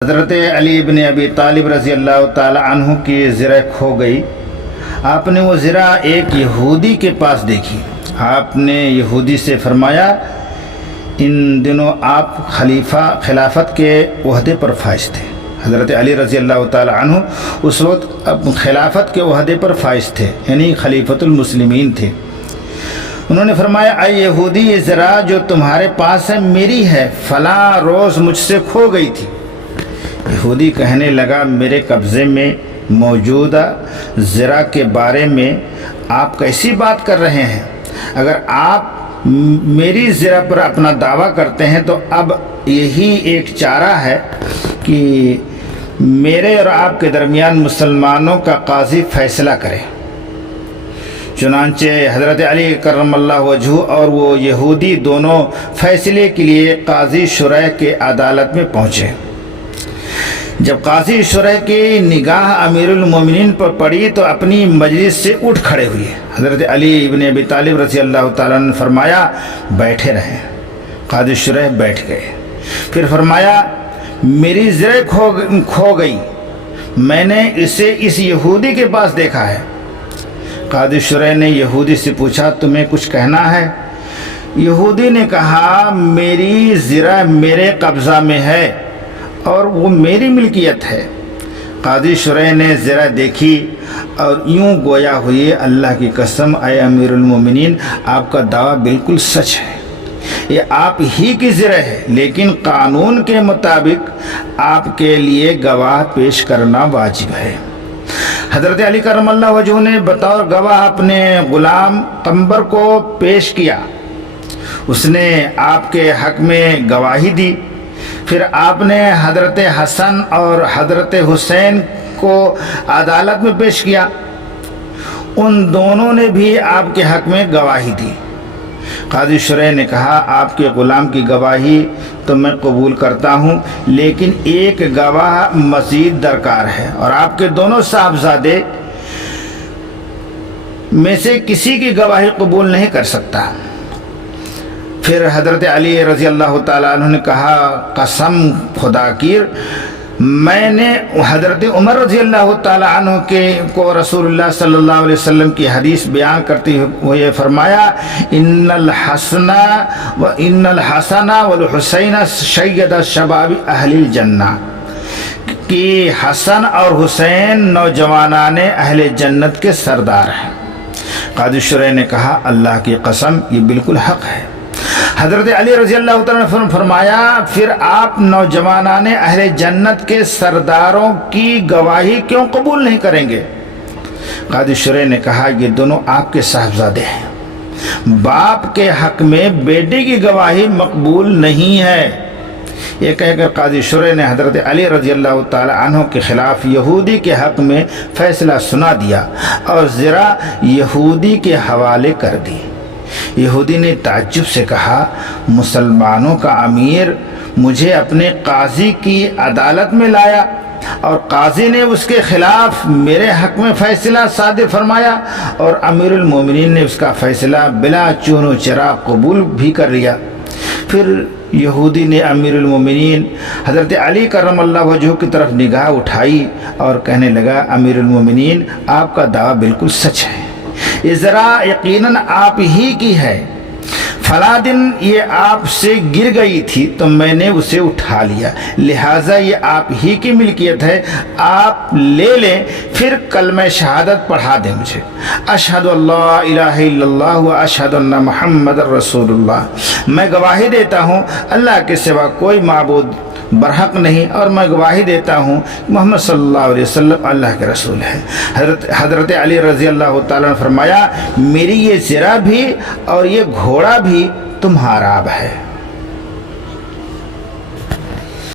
حضرت علی بن ابی طالب رضی اللہ تعالی عنہ کی زرہ کھو گئی۔ آپ نے وہ زرہ ایک یہودی کے پاس دیکھی۔ آپ نے یہودی سے فرمایا، ان دنوں آپ خلافت کے عہدے پر فائز تھے۔ حضرت علی رضی اللہ تعالی عنہ اس وقت خلافت کے عہدے پر فائز تھے، یعنی خلیفۃ المسلمین تھے۔ انہوں نے فرمایا، اے یہودی، یہ زرہ جو تمہارے پاس ہے میری ہے، فلاں روز مجھ سے کھو گئی تھی۔ یہودی کہنے لگا، میرے قبضے میں موجودہ زرہ کے بارے میں آپ کیسی بات کر رہے ہیں؟ اگر آپ میری زرہ پر اپنا دعویٰ کرتے ہیں تو اب یہی ایک چارہ ہے کہ میرے اور آپ کے درمیان مسلمانوں کا قاضی فیصلہ کرے۔ چنانچہ حضرت علی کرم اللہ وجہہ اور وہ یہودی دونوں فیصلے کے لیے قاضی شریح کے عدالت میں پہنچے۔ جب قاضی شریح کی نگاہ امیر المومنین پر پڑی تو اپنی مجلس سے اٹھ کھڑے ہوئے۔ حضرت علی ابن ابی طالب رضی اللہ تعالیٰ نے فرمایا، بیٹھے رہیں۔ قاضی شریح بیٹھ گئے۔ پھر فرمایا، میری زرہ کھو گئی، میں نے اسے اس یہودی کے پاس دیکھا ہے۔ قاضی شریح نے یہودی سے پوچھا، تمہیں کچھ کہنا ہے؟ یہودی نے کہا، میری زرہ میرے قبضہ میں ہے اور وہ میری ملکیت ہے۔ قاضی شریح نے زرہ دیکھی اور یوں گویا ہوئی، اللہ کی قسم اے امیر المومنین، آپ کا دعویٰ بالکل سچ ہے، یہ آپ ہی کی زرہ ہے، لیکن قانون کے مطابق آپ کے لیے گواہ پیش کرنا واجب ہے۔ حضرت علی کرم اللہ وجہہ نے بطور گواہ اپنے غلام قمبر کو پیش کیا۔ اس نے آپ کے حق میں گواہی دی۔ پھر آپ نے حضرت حسن اور حضرت حسین کو عدالت میں پیش کیا۔ ان دونوں نے بھی آپ کے حق میں گواہی دی۔ قاضی شریح نے کہا، آپ کے غلام کی گواہی تو میں قبول کرتا ہوں، لیکن ایک گواہ مزید درکار ہے اور آپ کے دونوں صاحبزادے میں سے کسی کی گواہی قبول نہیں کر سکتا۔ پھر حضرت علی رضی اللہ تعالیٰ عنہ نے کہا، قسم خدا کی، میں نے حضرت عمر رضی اللہ تعالیٰ عنہ کو رسول اللہ صلی اللہ علیہ وسلم کی حدیث بیان کرتے ہوئے فرمایا، ان الحسن والحسین سید شباب اہل الجنہ، کہ حسن اور حسین نوجوانان اہل جنت کے سردار ہیں۔ قاضی شریح نے کہا، اللہ کی قسم، یہ بالکل حق ہے۔ حضرت علی رضی اللہ تعالیٰ نے فرمایا، پھر آپ نوجوانان اہل جنت کے سرداروں کی گواہی کیوں قبول نہیں کریں گے؟ قاضی شریح نے کہا، یہ دونوں آپ کے صاحبزادے ہیں، باپ کے حق میں بیٹے کی گواہی مقبول نہیں ہے۔ یہ کہہ کر قاضی شریح نے حضرت علی رضی اللہ تعالیٰ عنہ کے خلاف یہودی کے حق میں فیصلہ سنا دیا اور زرہ یہودی کے حوالے کر دی۔ یہودی نے تعجب سے کہا، مسلمانوں کا امیر مجھے اپنے قاضی کی عدالت میں لایا اور قاضی نے اس کے خلاف میرے حق میں فیصلہ صادر فرمایا اور امیر المومنین نے اس کا فیصلہ بلا چون و چرا قبول بھی کر لیا۔ پھر یہودی نے امیر المومنین حضرت علی کرم اللہ وجہہ کی طرف نگاہ اٹھائی اور کہنے لگا، امیر المومنین، آپ کا دعویٰ بالکل سچ ہے، یہ زرہ یقیناً آپ ہی کی ہے۔ فلاں دن یہ آپ سے گر گئی تھی تو میں نے اسے اٹھا لیا، لہٰذا یہ آپ ہی کی ملکیت ہے، آپ لے لیں۔ پھر کلمہ شہادت پڑھا دیں مجھے، اشہد اللہ الہ الا اللہ و اشہد ان محمد رسول اللہ، میں گواہی دیتا ہوں اللہ کے سوا کوئی معبود برحق نہیں، اور میں گواہی دیتا ہوں محمد صلی اللہ علیہ وسلم اللہ کے رسول ہے۔ حضرت علی رضی اللہ تعالیٰ نے فرمایا، میری یہ زرہ بھی اور یہ گھوڑا بھی تمہارا اب ہے۔